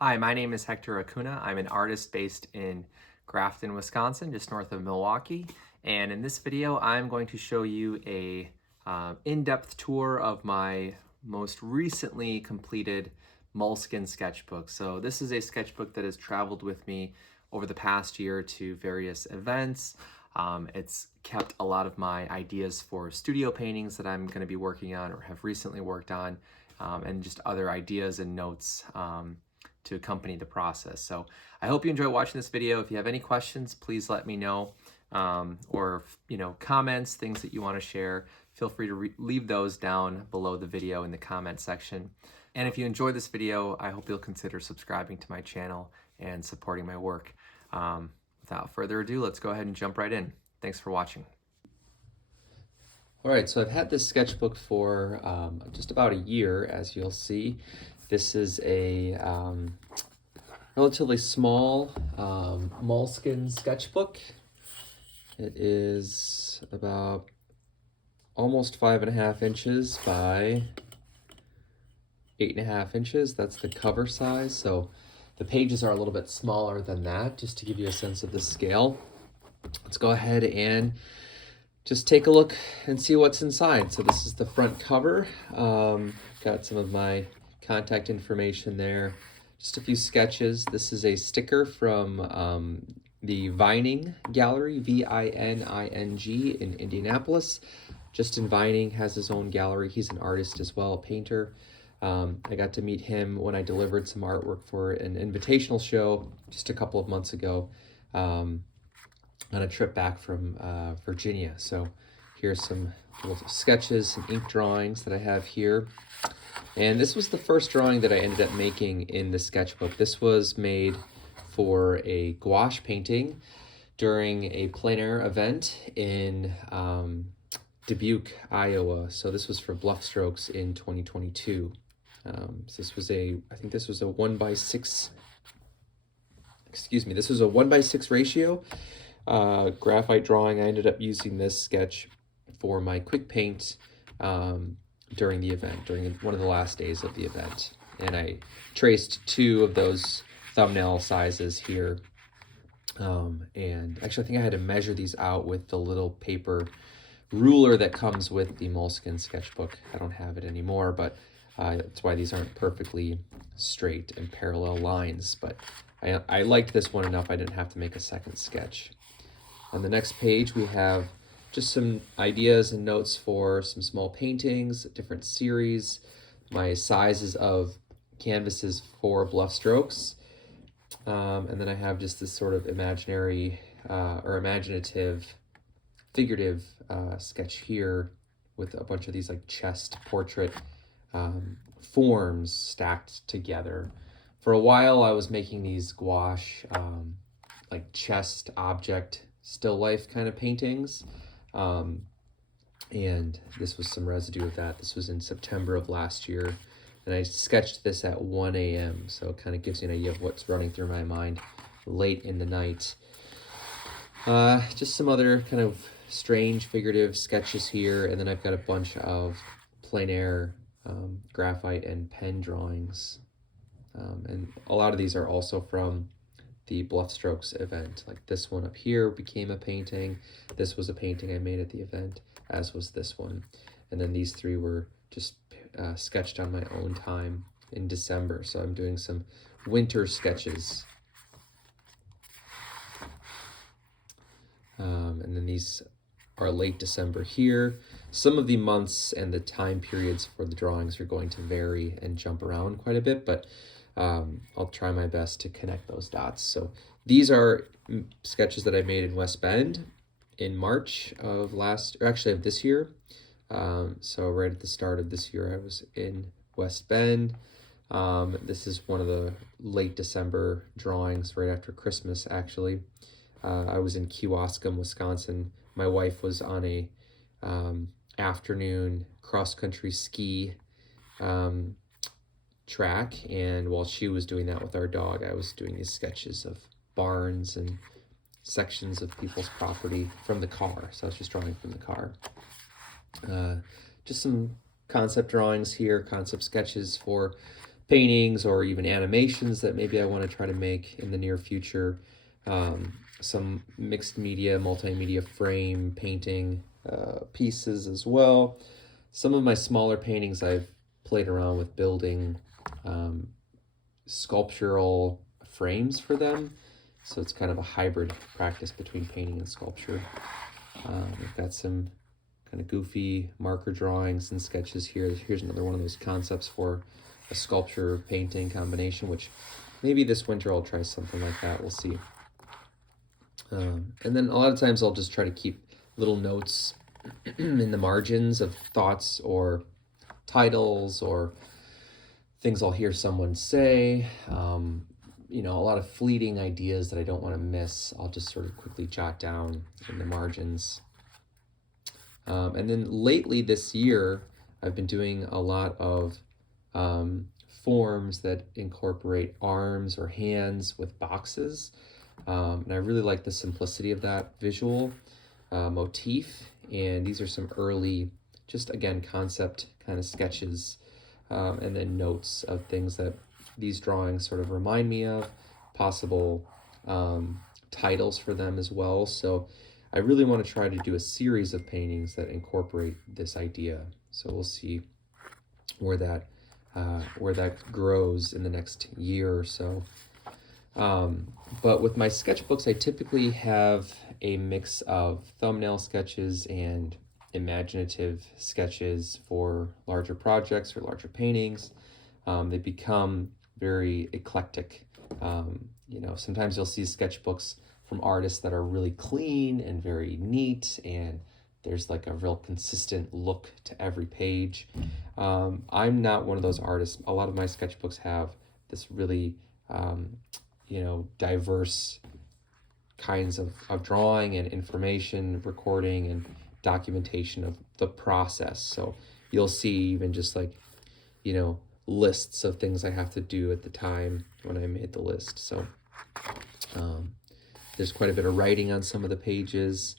Hi, my name is Hector Acuna. I'm an artist based in Grafton, Wisconsin, just north of Milwaukee. And in this video, I'm going to show you a in-depth tour of my most recently completed Moleskine sketchbook. So this is a sketchbook that has traveled with me over the past year to various events. It's kept a lot of my ideas for studio paintings that I'm going to be working on or have recently worked on, and just other ideas and notes to accompany the process. So I hope you enjoy watching this video. If you have any questions, please let me know, or comments, things that you want to share. Feel free to leave those down below the video in the comment section. And if you enjoy this video, I hope you'll consider subscribing to my channel and supporting my work. Without further ado, let's go ahead and jump right in. Thanks for watching. All right, so I've had this sketchbook for just about a year, as you'll see. This is a relatively small Moleskine sketchbook. It is about almost 5.5 inches by 8.5 inches. That's the cover size. So the pages are a little bit smaller than that, just to give you a sense of the scale. Let's go ahead and just take a look and see what's inside. So this is the front cover. Got some of my contact information there. Just a few sketches. This is a sticker from the Vining Gallery, Vining in Indianapolis. Justin Vining has his own gallery. He's an artist as well, a painter. I got to meet him when I delivered some artwork for an invitational show just a couple of months ago, on a trip back from Virginia. So here's some little sketches, some ink drawings that I have here. And this was the first drawing that I ended up making in the sketchbook. This was made for a gouache painting during a plein air event in Dubuque, Iowa. So this was for Bluff Strokes in 2022. So this was I think this was a 1:6, this was a 1:6 ratio graphite drawing. I ended up using this sketch for my quick paint during the event, during one of the last days of the event. And I traced 2 of those thumbnail sizes here. And actually, I think I had to measure these out with the little paper ruler that comes with the Moleskine sketchbook. I don't have it anymore, but that's why these aren't perfectly straight and parallel lines. But I liked this one enough I didn't have to make a second sketch. On the next page, we have just some ideas and notes for some small paintings, different series, my sizes of canvases for Bluff Strokes. And then I have just this sort of imaginary or imaginative, figurative sketch here with a bunch of these like chest portrait forms stacked together. For a while, I was making these gouache like chest object still life kind of paintings. And this was some residue of that. This was in September of last year. And I sketched this at 1 a.m. So it kind of gives you an idea of what's running through my mind late in the night. Just some other kind of strange figurative sketches here. And then I've got a bunch of plein air graphite and pen drawings. And a lot of these are also from the Bluff Strokes event. Like this one up here became a painting. This was a painting I made at the event, as was this one. And then these 3 were just sketched on my own time in December. So I'm doing some winter sketches. And then these are late December here. Some of the months and the time periods for the drawings are going to vary and jump around quite a bit, but I'll try my best to connect those dots. So these are sketches that I made in West Bend in March of this year. So right at the start of this year, I was in West Bend. This is one of the late December drawings right after Christmas, actually. I was in Kewaskum, Wisconsin. My wife was on a afternoon cross-country ski track, and while she was doing that with our dog, I was doing these sketches of barns and sections of people's property from the car. So I was just drawing from the car. Just some concept drawings here, concept sketches for paintings or even animations that maybe I want to try to make in the near future. Some mixed media, multimedia frame painting pieces as well. Some of my smaller paintings I've played around with building sculptural frames for them. So it's kind of a hybrid practice between painting and sculpture. We've got some kind of goofy marker drawings and sketches here. Here's another one of those concepts for a sculpture painting combination, which maybe this winter I'll try something like that. We'll see. And then a lot of times I'll just try to keep little notes in the margins of thoughts or titles or things I'll hear someone say. You know, a lot of fleeting ideas that I don't want to miss. I'll just sort of quickly jot down in the margins. And then lately this year, I've been doing a lot of forms that incorporate arms or hands with boxes. And I really like the simplicity of that visual motif. And these are some early, just again, concept kind of sketches, and then notes of things that these drawings sort of remind me of, possible titles for them as well. So I really want to try to do a series of paintings that incorporate this idea. So we'll see where that grows in the next year or so. But with my sketchbooks, I typically have a mix of thumbnail sketches and imaginative sketches for larger projects or larger paintings. They become very eclectic. You know, sometimes you'll see sketchbooks from artists that are really clean and very neat, and there's like a real consistent look to every page. I'm not one of those artists. A lot of my sketchbooks have this really you know, diverse kinds of drawing and information, recording and documentation of the process. So you'll see even just like, you know, lists of things I have to do at the time when I made the list. So there's quite a bit of writing on some of the pages,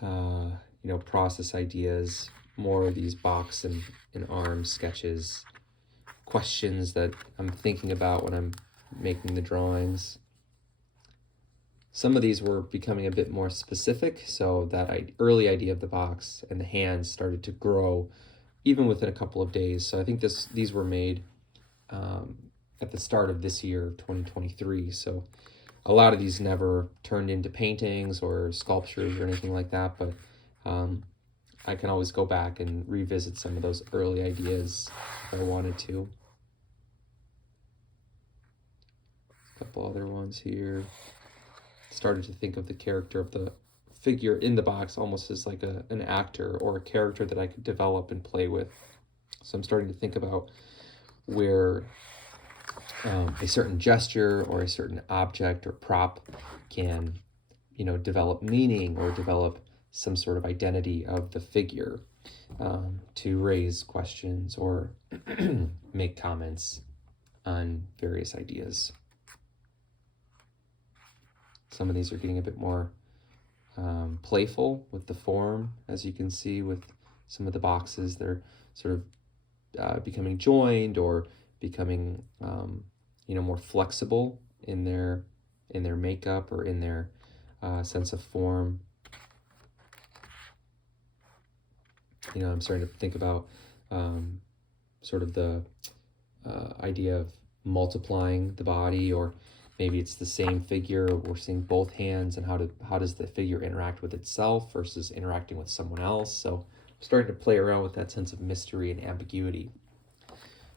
you know, process ideas, more of these box and arm sketches, questions that I'm thinking about when I'm making the drawings. Some of these were becoming a bit more specific, so that early idea of the box and the hands started to grow even within a couple of days. So I think these were made at the start of this year, 2023. So a lot of these never turned into paintings or sculptures or anything like that, but I can always go back and revisit some of those early ideas if I wanted to. A couple other ones here. Started to think of the character of the figure in the box almost as like an actor or a character that I could develop and play with. So I'm starting to think about where a certain gesture or a certain object or prop can, you know, develop meaning or develop some sort of identity of the figure, to raise questions or make comments on various ideas. Some of these are getting a bit more playful with the form, as you can see with some of the boxes. They're sort of becoming joined or becoming you know, more flexible in their makeup or in their sense of form. You know, I'm starting to think about sort of the idea of multiplying the body, or maybe it's the same figure, we're seeing both hands, and how does the figure interact with itself versus interacting with someone else. So I'm starting to play around with that sense of mystery and ambiguity.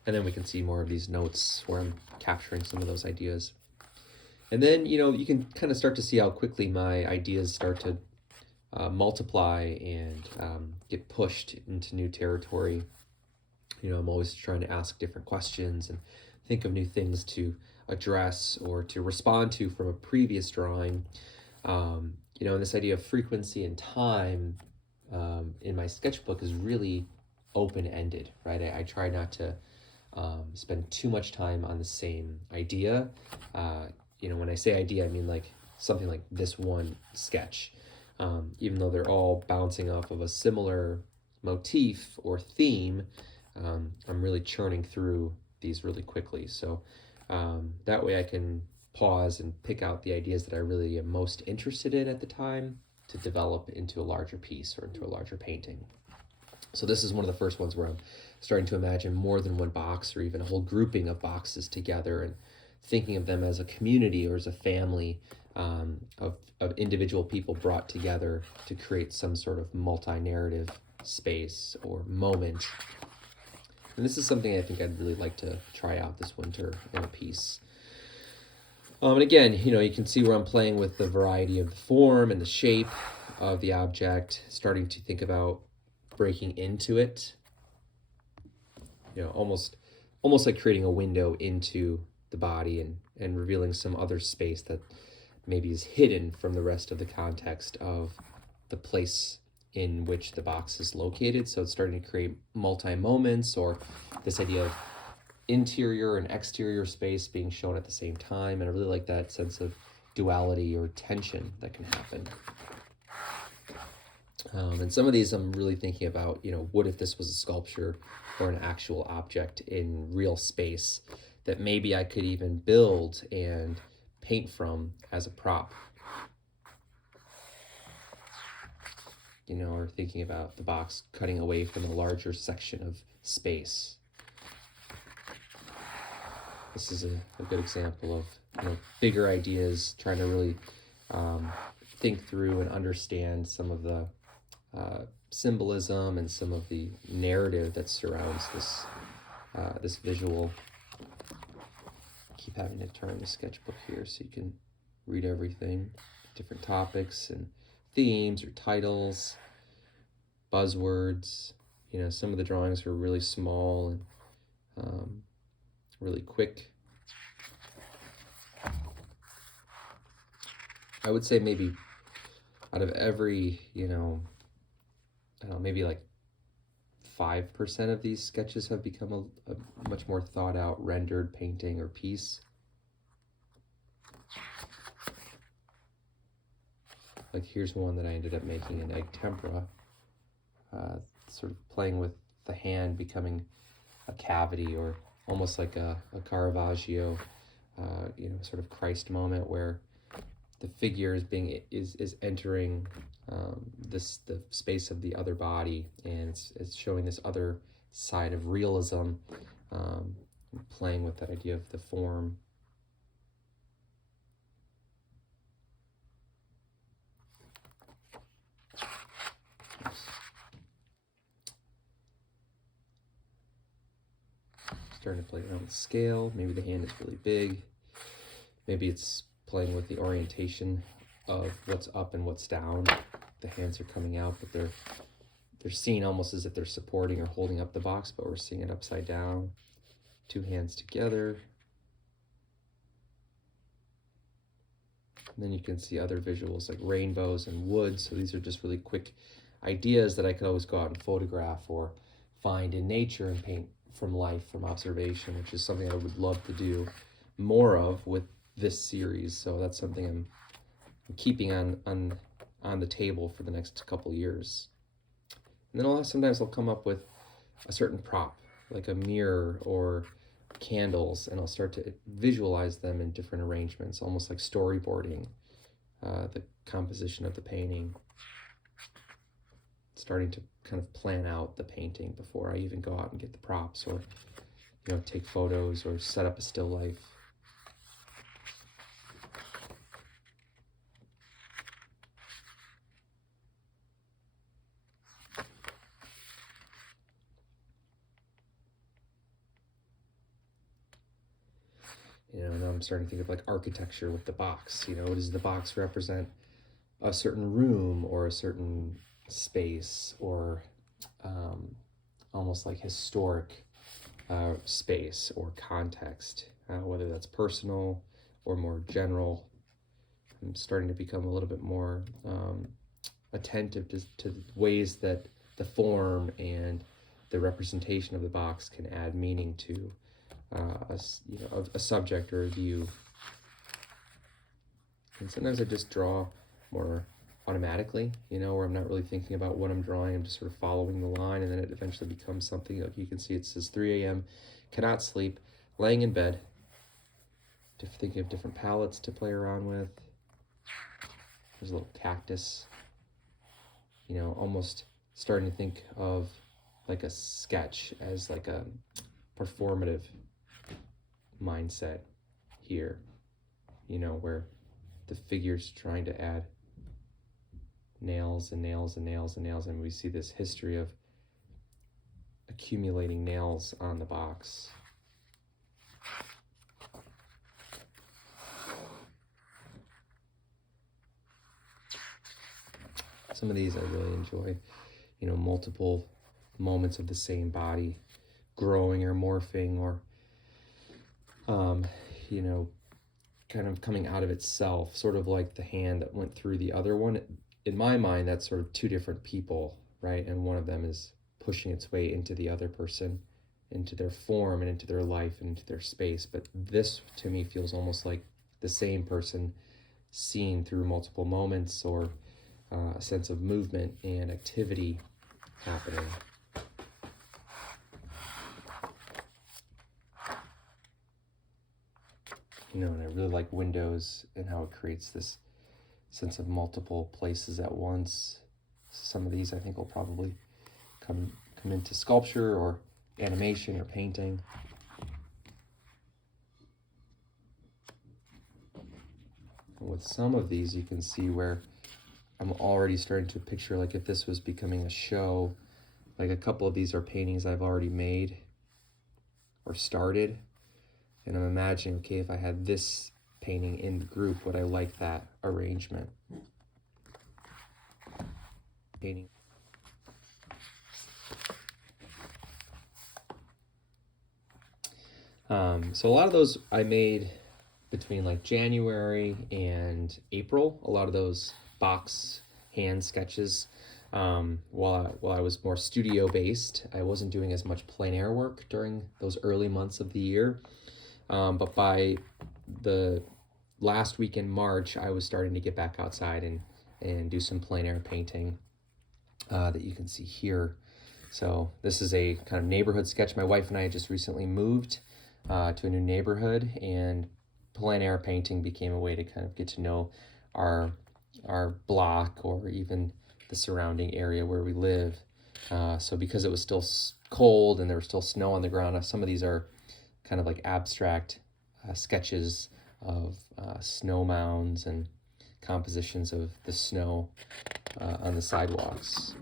And then we can see more of these notes where I'm capturing some of those ideas. And then, you know, you can kind of start to see how quickly my ideas start to multiply and get pushed into new territory. You know, I'm always trying to ask different questions and think of new things to address or to respond to from a previous drawing. You know, and this idea of frequency and time in my sketchbook is really open-ended, right? I try not to spend too much time on the same idea. You know, when I say idea, I mean like something like this one sketch. Even though they're all bouncing off of a similar motif or theme, I'm really churning through these really quickly. So that way I can pause and pick out the ideas that I really am most interested in at the time to develop into a larger piece or into a larger painting. So this is one of the first ones where I'm starting to imagine more than one box or even a whole grouping of boxes together and thinking of them as a community or as a family of individual people brought together to create some sort of multi-narrative space or moment. And this is something I think I'd really like to try out this winter in a piece. And again, you can see where I'm playing with the variety of the form and the shape of the object, starting to think about breaking into it, almost like creating a window into the body and revealing some other space that maybe is hidden from the rest of the context of the place in which the box is located. So it's starting to create multi-moments, or this idea of interior and exterior space being shown at the same time. And I really like that sense of duality or tension that can happen. And some of these I'm really thinking about, what if this was a sculpture or an actual object in real space that maybe I could even build and paint from as a prop. Or thinking about the box cutting away from a larger section of space. This is a good example of bigger ideas, trying to really think through and understand some of the symbolism and some of the narrative that surrounds this visual. Keep having to turn the sketchbook here so you can read everything, different topics and themes or titles, buzzwords. Some of the drawings are really small and really quick. I would say maybe out of every, maybe like 5% of these sketches have become a much more thought out rendered painting or piece. Like here's one that I ended up making in egg tempera, sort of playing with the hand becoming a cavity, or almost like a Caravaggio, sort of Christ moment where the figure is entering the space of the other body, and it's showing this other side of realism, playing with that idea of the form. Starting to play around with scale. Maybe the hand is really big. Maybe it's playing with the orientation of what's up and what's down. The hands are coming out, but they're seen almost as if they're supporting or holding up the box, but we're seeing it upside down. Two hands together. And then you can see other visuals like rainbows and woods. So these are just really quick ideas that I could always go out and photograph or find in nature and paint from life, from observation, which is something I would love to do more of with this series. So that's something I'm keeping on the table for the next couple years. And then sometimes I'll come up with a certain prop, like a mirror or candles, and I'll start to visualize them in different arrangements, almost like storyboarding the composition of the painting, starting to kind of plan out the painting before I even go out and get the props or take photos or set up a still life. Now I'm starting to think of like architecture with the box. Does the box represent a certain room or a certain space, or almost like historic space or context, whether that's personal or more general. I'm starting to become a little bit more attentive to ways that the form and the representation of the box can add meaning to a subject or a view. And sometimes I just draw more automatically, where I'm not really thinking about what I'm drawing. I'm just sort of following the line, and then it eventually becomes something. Like you can see it says 3 a.m. cannot sleep, laying in bed, thinking of different palettes to play around with. There's a little cactus, you know, almost starting to think of like a sketch as like a performative mindset here, you know, where the figure's trying to add nails and nails and nails and nails, and we see this history of accumulating nails on the box. Some of these I really enjoy, you know, multiple moments of the same body growing or morphing, or you know, kind of coming out of itself, sort of like the hand that went through the other one. In my mind, that's sort of two different people, right? And one of them is pushing its way into the other person, into their form and into their life and into their space. But this, to me, feels almost like the same person seen through multiple moments, or a sense of movement and activity happening. You know, and I really like windows and how it creates this sense of multiple places at once. Some of these I think will probably come into sculpture or animation or painting. And with some of these, you can see where I'm already starting to picture, like, if this was becoming a show. Like, a couple of these are paintings I've already made or started, and I'm imagining, okay, if I had this painting in the group, would I like that arrangement? Painting. So a lot of those I made between like January and April. A lot of those box hand sketches. While I was more studio based, I wasn't doing as much plein air work during those early months of the year. But by the last week in March, I was starting to get back outside and do some plein air painting that you can see here. So this is a kind of neighborhood sketch. My wife and I just recently moved to a new neighborhood, and plein air painting became a way to kind of get to know our block, or even the surrounding area where we live. So because it was still cold and there was still snow on the ground, some of these are kind of like abstract sketches of snow mounds and compositions of the snow on the sidewalks.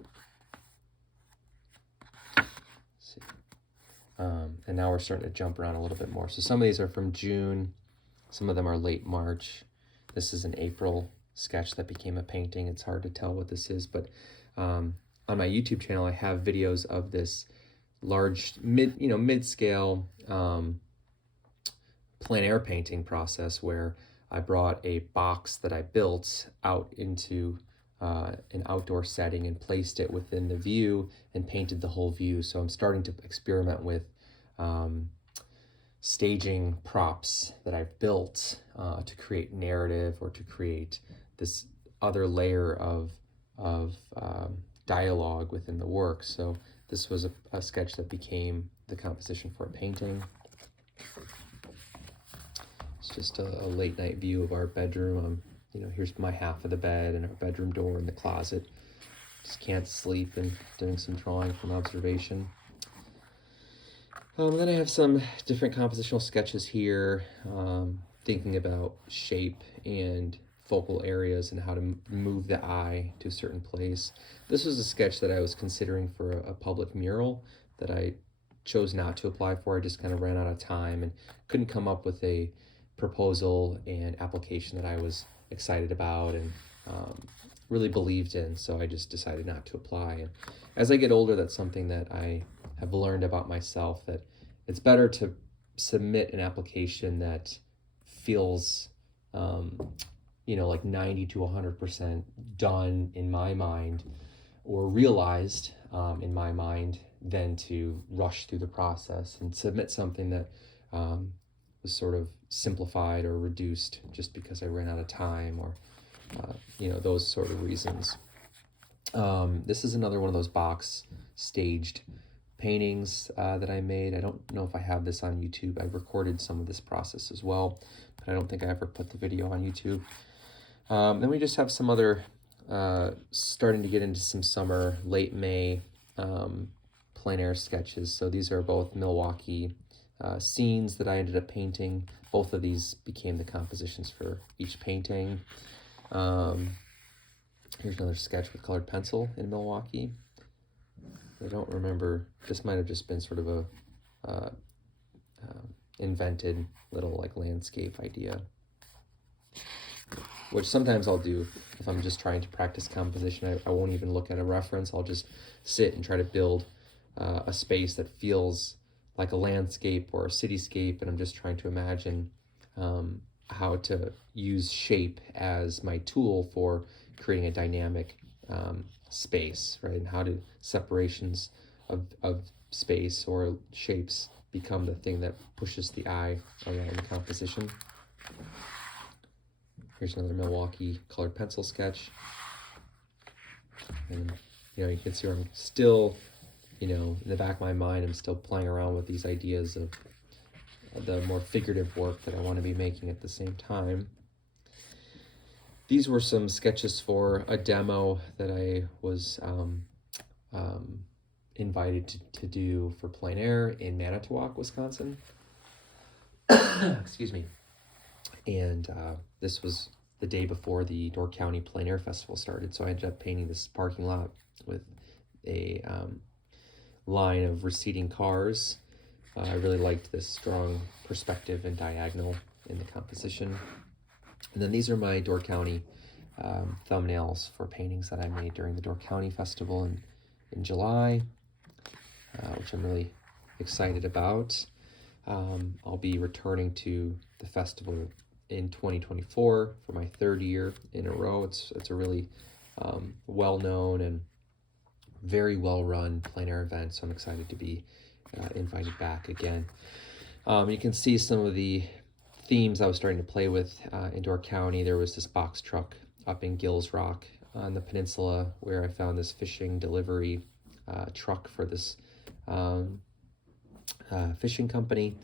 And now we're starting to jump around a little bit more. So some of these are from June, some of them are late March. This is an April sketch that became a painting. It's hard to tell what this is, but on my YouTube channel, I have videos of this large mid-scale plein air painting process, where I brought a box that I built out into an outdoor setting and placed it within the view and painted the whole view. So I'm starting to experiment with staging props that I've built to create narrative, or to create this other layer of dialogue within the work. So this was a sketch that became the composition for a painting. It's just a late night view of our bedroom. Here's my half of the bed and our bedroom door and the closet. Just can't sleep and doing some drawing from observation. Then I have some different compositional sketches here, thinking about shape and focal areas and how to move the eye to a certain place. This was a sketch that I was considering for a public mural that I chose not to apply for. I just kind of ran out of time and couldn't come up with a proposal and application that I was excited about and really believed in, so I just decided not to apply. And as I get older, that's something that I have learned about myself, that it's better to submit an application that feels like 90 to 100% done in my mind, or realized in my mind, than to rush through the process and submit something that was sort of simplified or reduced just because I ran out of time, or those sort of reasons. This is another one of those box staged paintings that I made. I don't know if I have this on YouTube. I recorded some of this process as well, but I don't think I ever put the video on YouTube. Then we just have some other, starting to get into some summer, late May plein air sketches. So these are both Milwaukee scenes that I ended up painting. Both of these became the compositions for each painting. Here's another sketch with colored pencil in Milwaukee. I don't remember, this might have just been sort of a invented little like landscape idea, which sometimes I'll do if I'm just trying to practice composition. I won't even look at a reference. I'll just sit and try to build a space that feels like a landscape or a cityscape, and I'm just trying to imagine how to use shape as my tool for creating a dynamic space, right? And how do separations of space or shapes become the thing that pushes the eye around the composition. Here's another Milwaukee colored pencil sketch. And, you can see where I'm still, in the back of my mind, I'm still playing around with these ideas of the more figurative work that I want to be making at the same time. These were some sketches for a demo that I was invited to do for plein air in Manitowoc, Wisconsin. Excuse me. And this was the day before the Door County Plein Air Festival started, so I ended up painting this parking lot with a line of receding cars. I really liked this strong perspective and diagonal in the composition. And then these are my Door County thumbnails for paintings that I made during the Door County Festival in July, which I'm really excited about. I'll be returning to the festival in 2024 for my third year in a row. It's a really well-known and very well-run plein air event, so I'm excited to be invited back again. You can see some of the themes I was starting to play with in Door County. There was this box truck up in Gills Rock on the peninsula where I found this fishing delivery truck for this fishing company.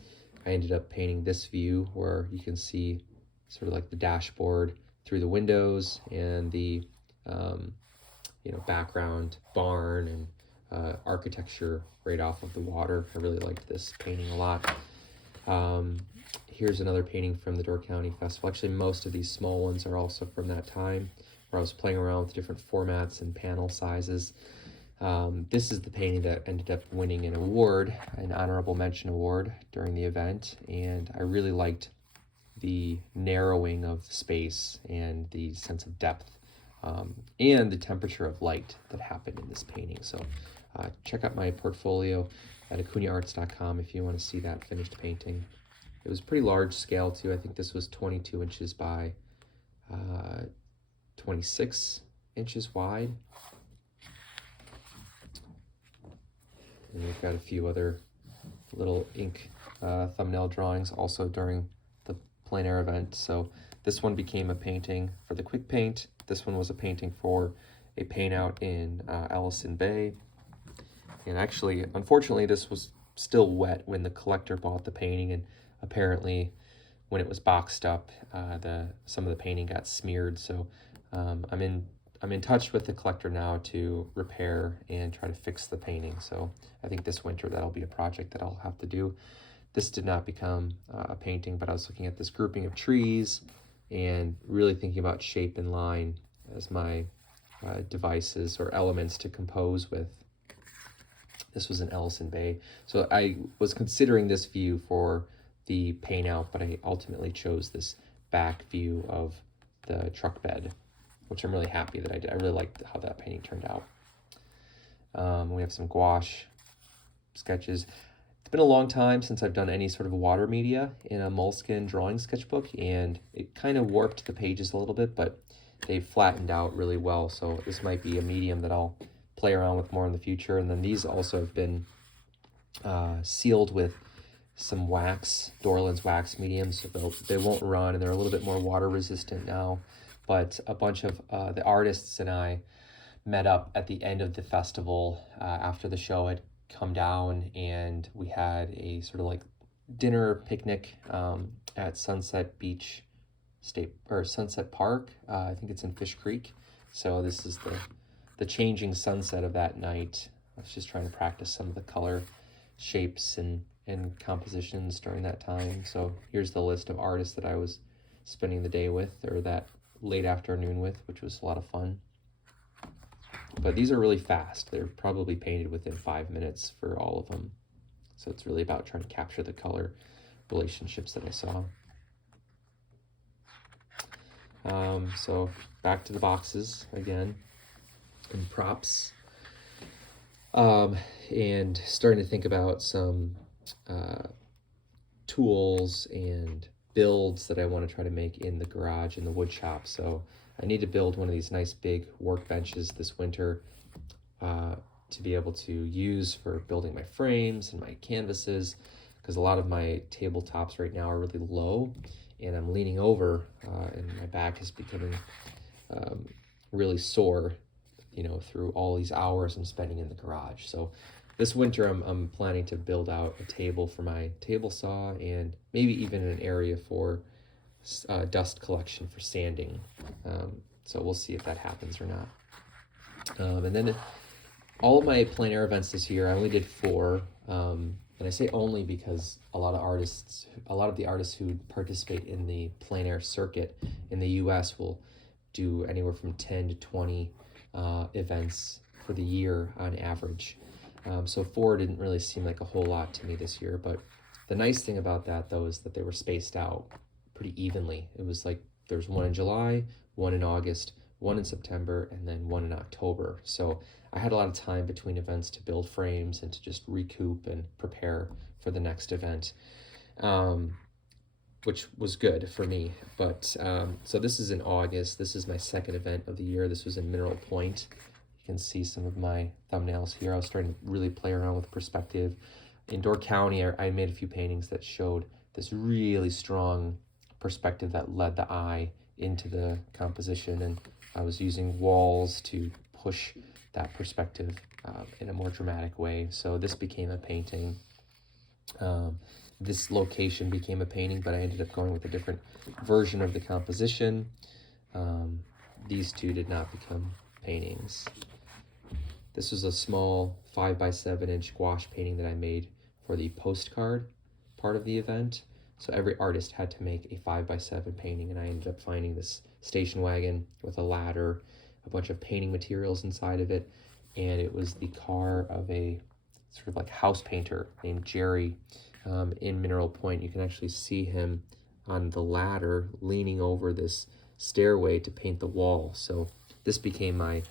I ended up painting this view where you can see sort of like the dashboard through the windows and the background barn and architecture right off of the water. I really liked this painting a lot. Here's another painting from the Door County Festival. Actually, most of these small ones are also from that time where I was playing around with different formats and panel sizes. This is the painting that ended up winning an award, an honorable mention award during the event, and I really liked the narrowing of space and the sense of depth and the temperature of light that happened in this painting. So check out my portfolio at acunaarts.com if you want to see that finished painting. It was pretty large scale too. I think this was 22 inches by 26 inches wide. And we've got a few other little ink thumbnail drawings also during the plein air event. So this one became a painting for the quick paint. This one was a painting for a paint out in Ellison Bay. And actually, unfortunately, this was still wet when the collector bought the painting, and apparently when it was boxed up, some of the painting got smeared. So I'm in touch with the collector now to repair and try to fix the painting. So I think this winter that'll be a project that I'll have to do. This did not become a painting, but I was looking at this grouping of trees and really thinking about shape and line as my devices or elements to compose with. This was in Ellison Bay. So I was considering this view for the paint out, but I ultimately chose this back view of the truck bed, which I'm really happy that I did. I really liked how that painting turned out. We have some gouache sketches. It's been a long time since I've done any sort of water media in a Moleskine drawing sketchbook, and it kind of warped the pages a little bit, but they've flattened out really well. So this might be a medium that I'll play around with more in the future. And then these also have been sealed with some wax, Dorland's wax mediums, so they won't run, and they're a little bit more water resistant now. But a bunch of the artists and I met up at the end of the festival after the show had come down, and we had a sort of like dinner picnic at Sunset Beach State or Sunset Park. I think it's in Fish Creek. So this is the changing sunset of that night. I was just trying to practice some of the color shapes and compositions during that time. So here's the list of artists that I was spending the day with, or that late afternoon with, which was a lot of fun. But these are really fast. They're probably painted within 5 minutes for all of them. So it's really about trying to capture the color relationships that I saw. So back to the boxes again, and props, and starting to think about some tools and builds that I want to try to make in the garage, in the wood shop. So I need to build one of these nice big workbenches this winter to be able to use for building my frames and my canvases, because a lot of my tabletops right now are really low, and I'm leaning over and my back is becoming really sore, you know, through all these hours I'm spending in the garage. So this winter I'm planning to build out a table for my table saw, and maybe even an area for dust collection for sanding. So we'll see if that happens or not. And then all of my plein air events this year, I only did 4. And I say only because a lot of the artists who participate in the plein air circuit in the US will do anywhere from 10 to 20 events for the year on average. So 4 didn't really seem like a whole lot to me this year, but the nice thing about that though is that they were spaced out pretty evenly. It was like there's 1 in July, 1 in August, 1 in September, and then 1 in October. So I had a lot of time between events to build frames and to just recoup and prepare for the next event, which was good for me. But so this is in August. This is my second event of the year. This was in Mineral Point. You can see some of my thumbnails here. I was starting to really play around with perspective. In Door County, I made a few paintings that showed this really strong perspective that led the eye into the composition, and I was using walls to push that perspective in a more dramatic way. So this became a painting. This location became a painting, but I ended up going with a different version of the composition. These two did not become paintings. This was a small 5x7-inch gouache painting that I made for the postcard part of the event. So every artist had to make a 5x7 painting, and I ended up finding this station wagon with a ladder, a bunch of painting materials inside of it, and it was the car of a sort of like house painter named Jerry in Mineral Point. You can actually see him on the ladder leaning over this stairway to paint the wall. So this became my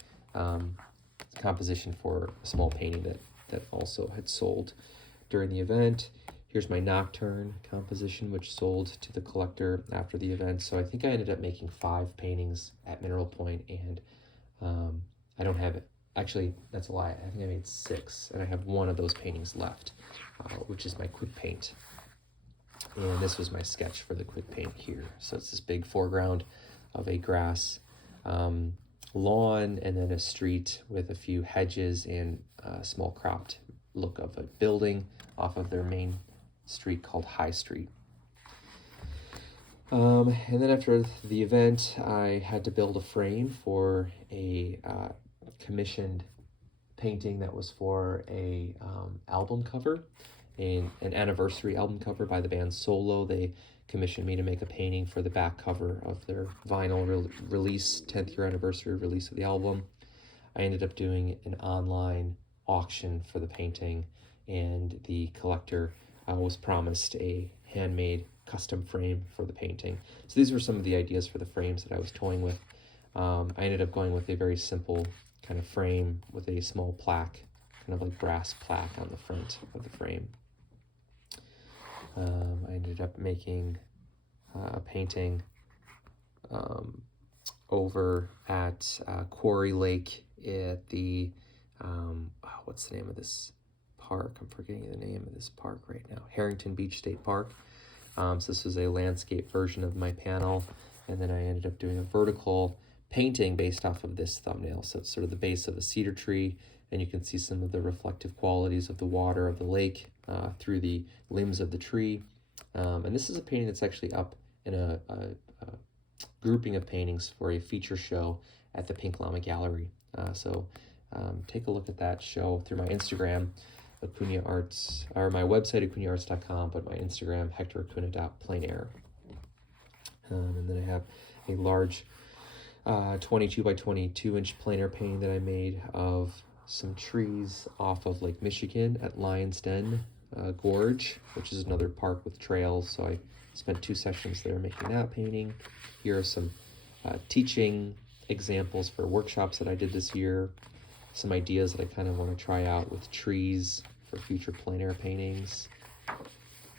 composition for a small painting that also had sold during the event. Here's my Nocturne composition, which sold to the collector after the event. So I think I ended up making 5 paintings at Mineral Point, and I don't have it. Actually, that's a lie. I think I made 6, and I have 1 of those paintings left, which is my quick paint. And this was my sketch for the quick paint here. So it's this big foreground of a grass lawn, and then a street with a few hedges and a small cropped look of a building off of their main street called High Street. And then after the event, I had to build a frame for a commissioned painting that was for a album cover, an anniversary album cover by the band Solo. They commissioned me to make a painting for the back cover of their vinyl release, 10th year anniversary release of the album. I ended up doing an online auction for the painting, and the collector was promised a handmade custom frame for the painting. So these were some of the ideas for the frames that I was toying with. I ended up going with a very simple kind of frame with a small plaque, kind of like brass plaque on the front of the frame. I ended up making a painting over at Quarry Lake at the, what's the name of this park? I'm forgetting the name of this park right now. Harrington Beach State Park. So this was a landscape version of my panel, and then I ended up doing a vertical painting based off of this thumbnail. So it's sort of the base of a cedar tree, and you can see some of the reflective qualities of the water of the lake through the limbs of the tree. And this is a painting that's actually up in a grouping of paintings for a feature show at the Pink Llama Gallery. So take a look at that show through my Instagram, Acuna Arts, or my website, acunaarts.com, but my Instagram, hectoracuna.pleinair. And then I have a large 22 by 22 inch plein air painting that I made of some trees off of Lake Michigan at Lion's Den Gorge, which is another park with trails. So I spent 2 sessions there making that painting. Here are some teaching examples for workshops that I did this year, some ideas that I kind of want to try out with trees for future plein air paintings.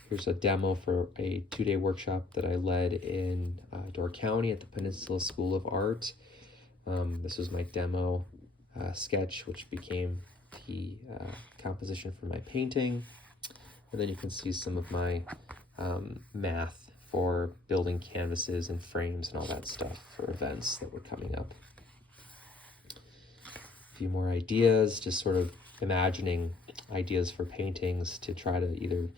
Here's a demo for a 2-day workshop that I led in Door County at the Peninsula School of Art. This was my demo sketch, which became the composition for my painting. And then you can see some of my math for building canvases and frames and all that stuff for events that were coming up. A few more ideas, just sort of imagining ideas for paintings to try to either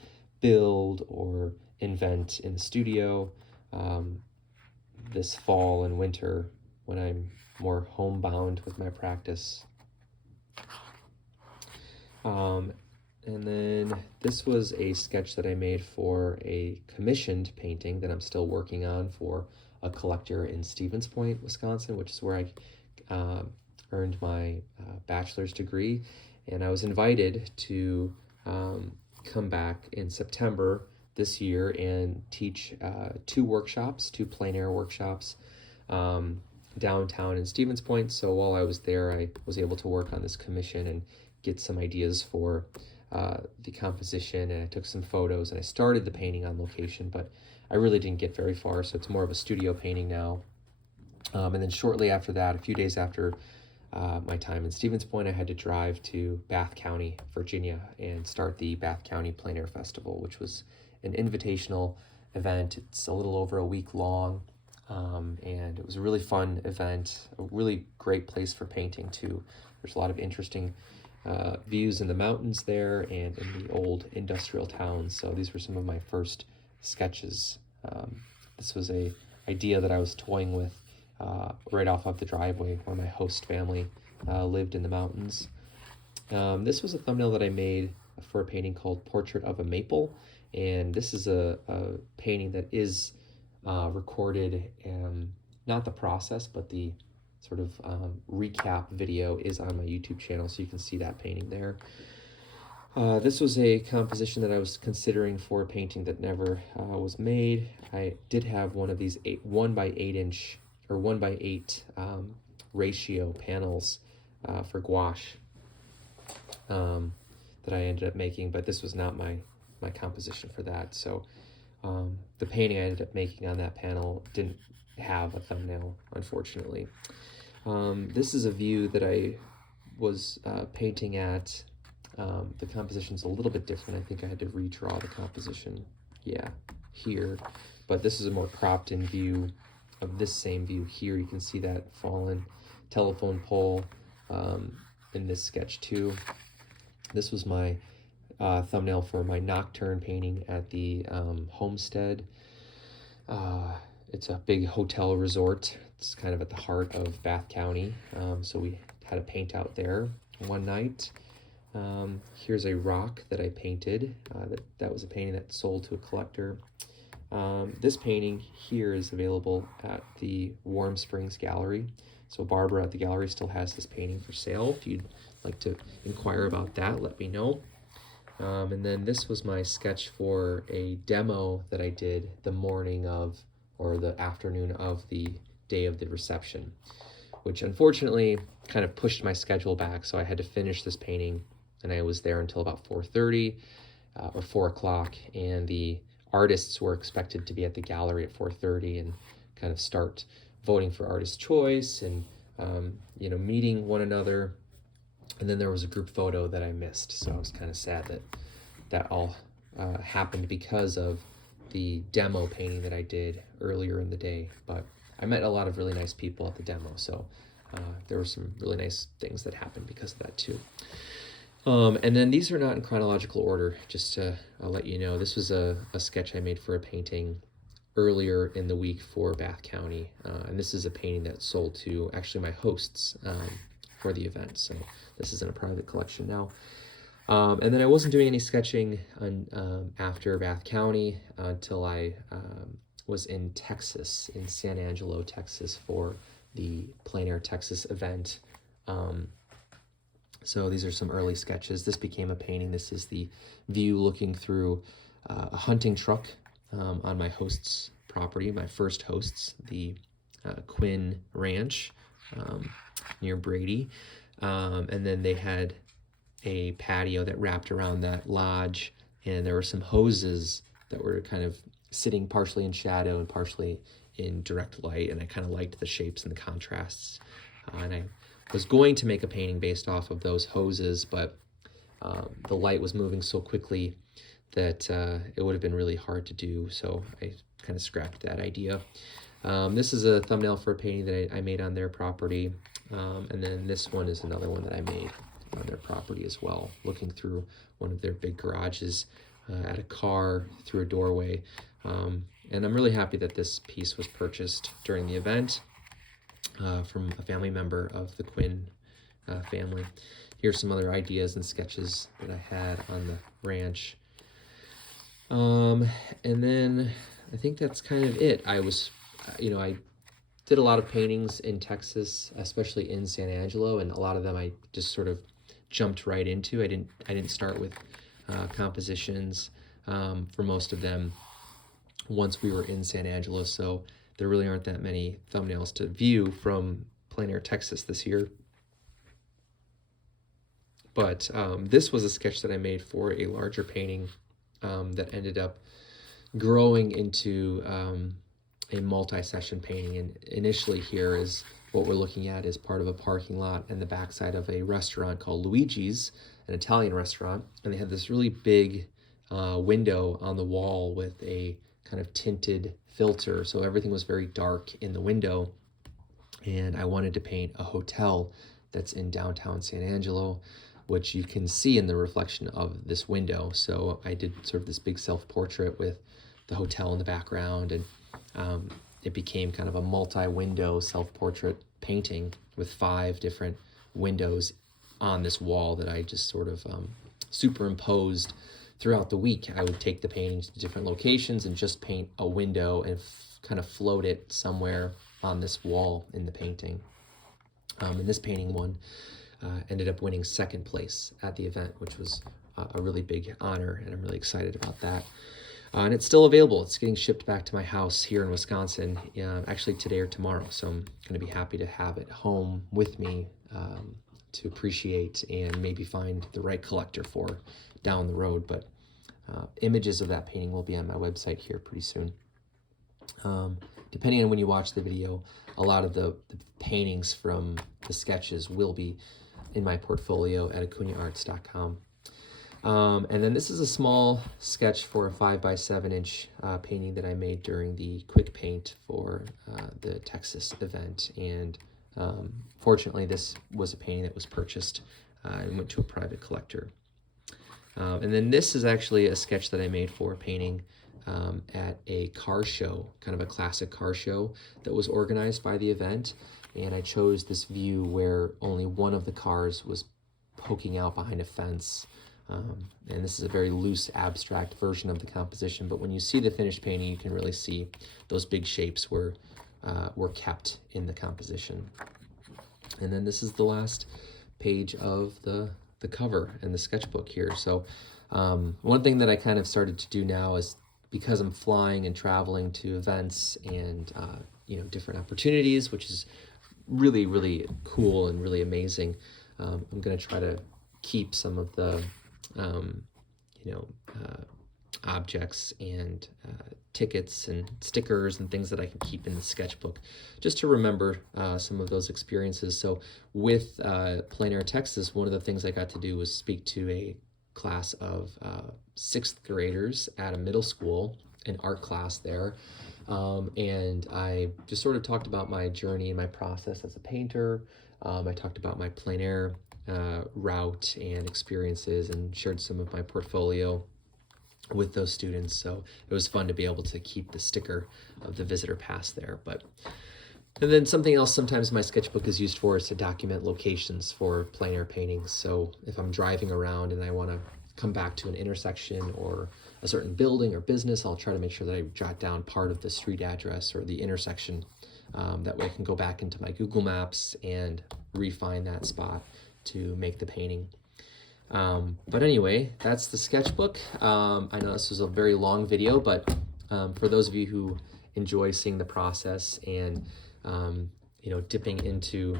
build or invent in the studio this fall and winter when I'm more homebound with my practice. And then this was a sketch that I made for a commissioned painting that I'm still working on for a collector in Stevens Point, Wisconsin, which is where I earned my bachelor's degree. And I was invited to come back in September this year and teach 2 workshops, 2 plein air workshops downtown in Stevens Point. So while I was there, I was able to work on this commission and get some ideas for the composition, and I took some photos and I started the painting on location, but I really didn't get very far, so it's more of a studio painting now. And then shortly after that, a few days after my time in Stevens Point, I had to drive to Bath County, Virginia, and start the Bath County Plein Air Festival, which was an invitational event. It's a little over a week long, and it was a really fun event, a really great place for painting too. There's a lot of interesting views in the mountains there and in the old industrial towns. So these were some of my first sketches. This was a idea that I was toying with right off of the driveway where my host family lived in the mountains. This was a thumbnail that I made for a painting called Portrait of a Maple, and this is a painting that is recorded, not the process, but the sort of recap video is on my YouTube channel, so you can see that painting there. This was a composition that I was considering for a painting that never was made. I did have one of these 1 by 8 inch or 1 by 8 ratio panels for gouache that I ended up making, but this was not my composition for that. So the painting I ended up making on that panel didn't have a thumbnail, unfortunately. This is a view that I was painting at. The composition's a little bit different. I think I had to redraw the composition, here. But this is a more cropped in view of this same view here. You can see that fallen telephone pole in this sketch too. This was my thumbnail for my nocturne painting at the homestead. It's a big hotel resort. It's kind of at the heart of Bath County. So we had a paint out there one night. Here's a rock that I painted. That was a painting that sold to a collector. This painting here is available at the Warm Springs Gallery. So Barbara at the gallery still has this painting for sale. If you'd like to inquire about that, let me know. And then this was my sketch for a demo that I did the morning of, or the afternoon of the day of the reception, which unfortunately kind of pushed my schedule back. So I had to finish this painting, and I was there until about 4:30 or 4 o'clock. And the artists were expected to be at the gallery at 4:30 and kind of start voting for artist choice and, meeting one another. And then there was a group photo that I missed. So I was kind of sad that all happened because of the demo painting that I did earlier in the day, but I met a lot of really nice people at the demo, so there were some really nice things that happened because of that too. And then these are not in chronological order, just to I'll let you know. This was a sketch I made for a painting earlier in the week for Bath County, and this is a painting that sold to actually my hosts for the event, so this is in a private collection now. And then I wasn't doing any sketching after Bath County until I was in Texas, in San Angelo, Texas, for the Plein Air Texas event. So these are some early sketches. This became a painting. This is the view looking through a hunting truck on my host's property, my first hosts, the Quinn Ranch near Brady. And then they had a patio that wrapped around that lodge, and there were some hoses that were kind of sitting partially in shadow and partially in direct light, and I kind of liked the shapes and the contrasts. And I was going to make a painting based off of those hoses, but the light was moving so quickly that it would have been really hard to do, so I kind of scrapped that idea. This is a thumbnail for a painting that I made on their property, and then this one is another one that I made on their property as well, looking through one of their big garages at a car through a doorway. And I'm really happy that this piece was purchased during the event from a family member of the Quinn family. Here's some other ideas and sketches that I had on the ranch. And then I think that's kind of it. I was, I did a lot of paintings in Texas, especially in San Angelo, and a lot of them I just sort of jumped right into. I didn't start with compositions for most of them once we were in San Angelo, so there really aren't that many thumbnails to view from Plein Air Texas this year. But this was a sketch that I made for a larger painting that ended up growing into a multi-session painting. And initially here is what we're looking at is part of a parking lot and the backside of a restaurant called Luigi's, an Italian restaurant. And they had this really big window on the wall with a kind of tinted filter. So everything was very dark in the window. And I wanted to paint a hotel that's in downtown San Angelo, which you can see in the reflection of this window. So I did sort of this big self-portrait with the hotel in the background, and it became kind of a multi-window self-portrait painting with 5 different windows on this wall that I just sort of superimposed throughout the week. I would take the paintings to different locations and just paint a window and kind of float it somewhere on this wall in the painting. And this painting won ended up winning 2nd place at the event, which was a really big honor, and I'm really excited about that. And it's still available. It's getting shipped back to my house here in Wisconsin, actually today or tomorrow. So I'm going to be happy to have it home with me to appreciate and maybe find the right collector for down the road. But images of that painting will be on my website here pretty soon. Depending on when you watch the video, a lot of the paintings from the sketches will be in my portfolio at acunaarts.com. And then this is a small sketch for a 5x7 inch painting that I made during the quick paint for the Texas event. And fortunately, this was a painting that was purchased and went to a private collector. And then this is actually a sketch that I made for a painting at a car show, kind of a classic car show that was organized by the event. And I chose this view where only one of the cars was poking out behind a fence. And this is a very loose, abstract version of the composition, but when you see the finished painting, you can really see those big shapes were kept in the composition. And then this is the last page of the cover and the sketchbook here. So one thing that I kind of started to do now is, because I'm flying and traveling to events and different opportunities, which is really, really cool and really amazing, I'm going to try to keep some of the objects and tickets and stickers and things that I can keep in the sketchbook just to remember some of those experiences. So with Plein Air Texas, one of the things I got to do was speak to a class of 6th graders at a middle school an art class there. And I just sort of talked about my journey and my process as a painter. I talked about my plein air route and experiences, and shared some of my portfolio with those students. So it was fun to be able to keep the sticker of the visitor pass there. And then something else sometimes my sketchbook is used for is to document locations for plein air paintings. So if I'm driving around and I want to come back to an intersection or a certain building or business, I'll try to make sure that I jot down part of the street address or the intersection. That way I can go back into my Google Maps and refine that spot to make the painting. But anyway, that's the sketchbook. I know this was a very long video, but for those of you who enjoy seeing the process and dipping into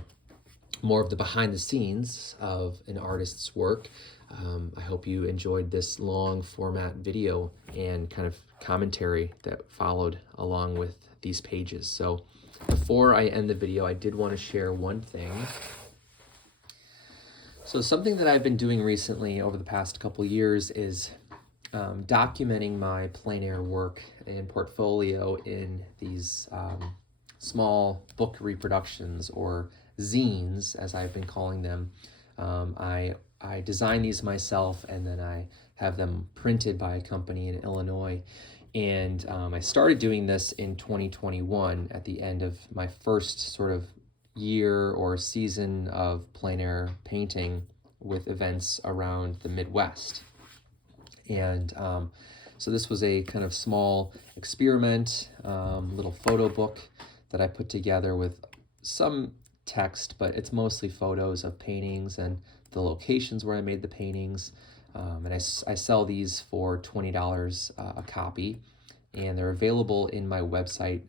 more of the behind the scenes of an artist's work, I hope you enjoyed this long format video and kind of commentary that followed along with these pages. So before I end the video, I did want to share one thing. So something that I've been doing recently over the past couple years is documenting my plein air work and portfolio in these small book reproductions, or zines, as I've been calling them. I design these myself, and then I have them printed by a company in Illinois. And I started doing this in 2021 at the end of my first sort of year or season of plein air painting with events around the Midwest. And so this was a kind of small experiment, little photo book that I put together with some text, but it's mostly photos of paintings and the locations where I made the paintings. And I sell these for $20 a copy, and they're available in my website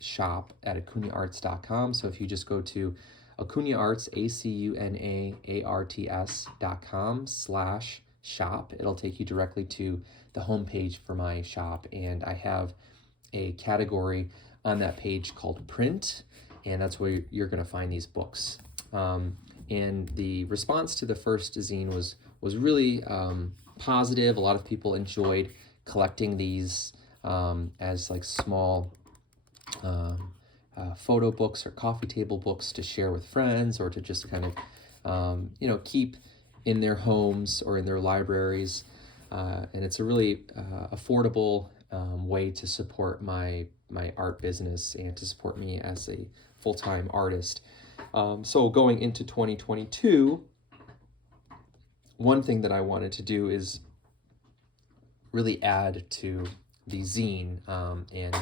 shop at acunaarts.com. So if you just go to acunaarts, acunaarts.com/shop, it'll take you directly to the homepage for my shop. And I have a category on that page called print, and that's where you're going to find these books. And the response to the first zine was really positive. A lot of people enjoyed collecting these as like small photo books or coffee table books to share with friends, or to just kind of keep in their homes or in their libraries. And it's a really affordable way to support my art business and to support me as a full-time artist. So going into 2022, one thing that I wanted to do is really add to the zine and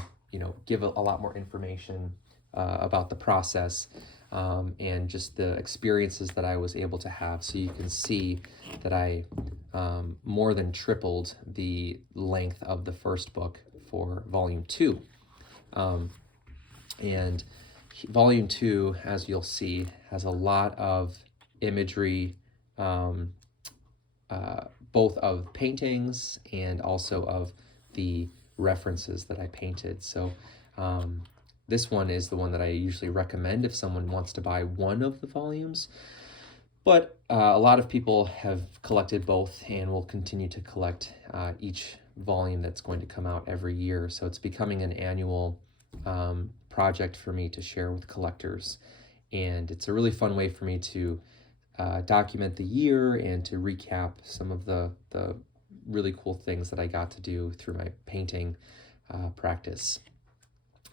give a lot more information about the process and just the experiences that I was able to have. So you can see that I more than tripled the length of the first book for volume 2. And volume 2, as you'll see, has a lot of imagery, both of paintings and also of the references that I painted. So this one is the one that I usually recommend if someone wants to buy one of the volumes. But a lot of people have collected both and will continue to collect each volume that's going to come out every year. So it's becoming an annual project for me to share with collectors. And it's a really fun way for me to document the year and to recap some of the really cool things that I got to do through my painting practice.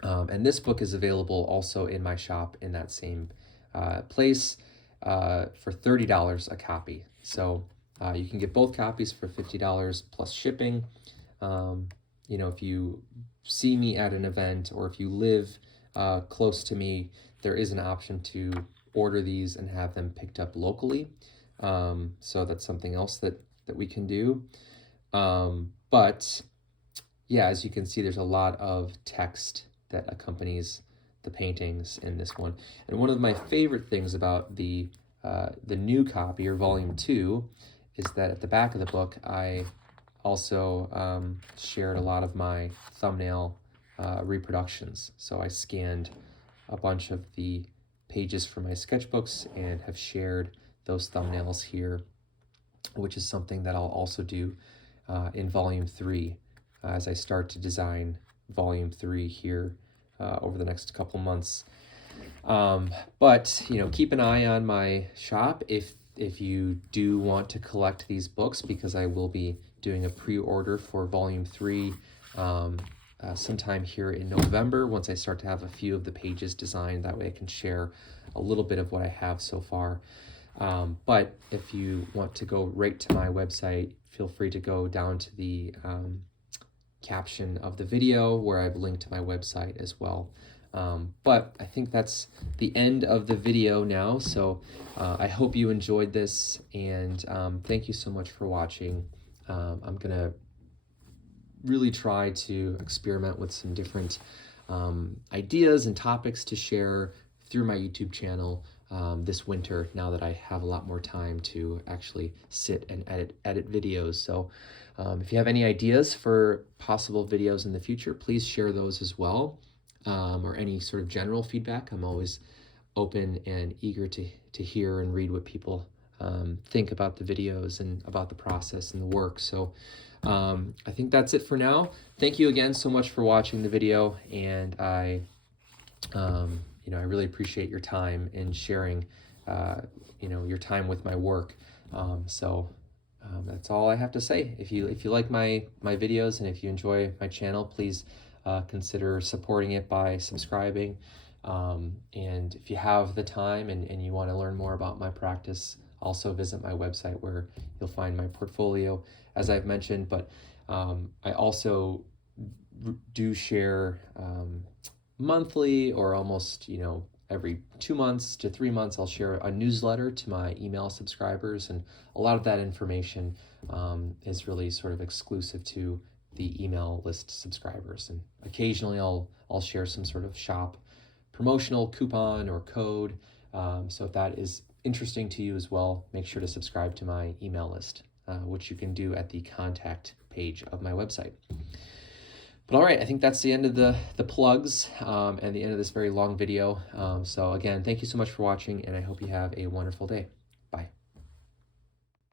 And this book is available also in my shop in that same place for $30 a copy. So you can get both copies for $50 plus shipping. If you see me at an event, or if you live close to me, there is an option to order these and have them picked up locally. So that's something else that we can do. But yeah, as you can see, there's a lot of text that accompanies the paintings in this one. And one of my favorite things about the new copy, or volume 2, is that at the back of the book, I also shared a lot of my thumbnail reproductions. So I scanned a bunch of the pages from my sketchbooks and have shared those thumbnails here, which is something that I'll also do in volume 3 as I start to design volume 3 here over the next couple months. But keep an eye on my shop if you do want to collect these books, because I will be doing a pre-order for volume 3 sometime here in November, once I start to have a few of the pages designed. That way I can share a little bit of what I have so far. But if you want to go right to my website, feel free to go down to the caption of the video where I've linked to my website as well. But I think that's the end of the video now, so I hope you enjoyed this, and thank you so much for watching. I'm gonna really try to experiment with some different ideas and topics to share through my YouTube channel this winter, now that I have a lot more time to actually sit and edit videos. So if you have any ideas for possible videos in the future, please share those as well, or any sort of general feedback. I'm always open and eager to hear and read what people think about the videos and about the process and the work. So I think that's it for now. Thank you again so much for watching the video, and I really appreciate your time and sharing your time with my work. That's all I have to say. If you like my videos, and if you enjoy my channel, please consider supporting it by subscribing. And if you have the time and you want to learn more about my practice, also visit my website, where you'll find my portfolio, as I've mentioned. But I also do share monthly, or almost every 2 months to 3 months, I'll share a newsletter to my email subscribers, and a lot of that information is really sort of exclusive to the email list subscribers. And occasionally I'll share some sort of shop promotional coupon or code. So if that is interesting to you as well, make sure to subscribe to my email list, which you can do at the contact page of my website. But all right, I think that's the end of the plugs, and the end of this very long video. So again, thank you so much for watching, and I hope you have a wonderful day.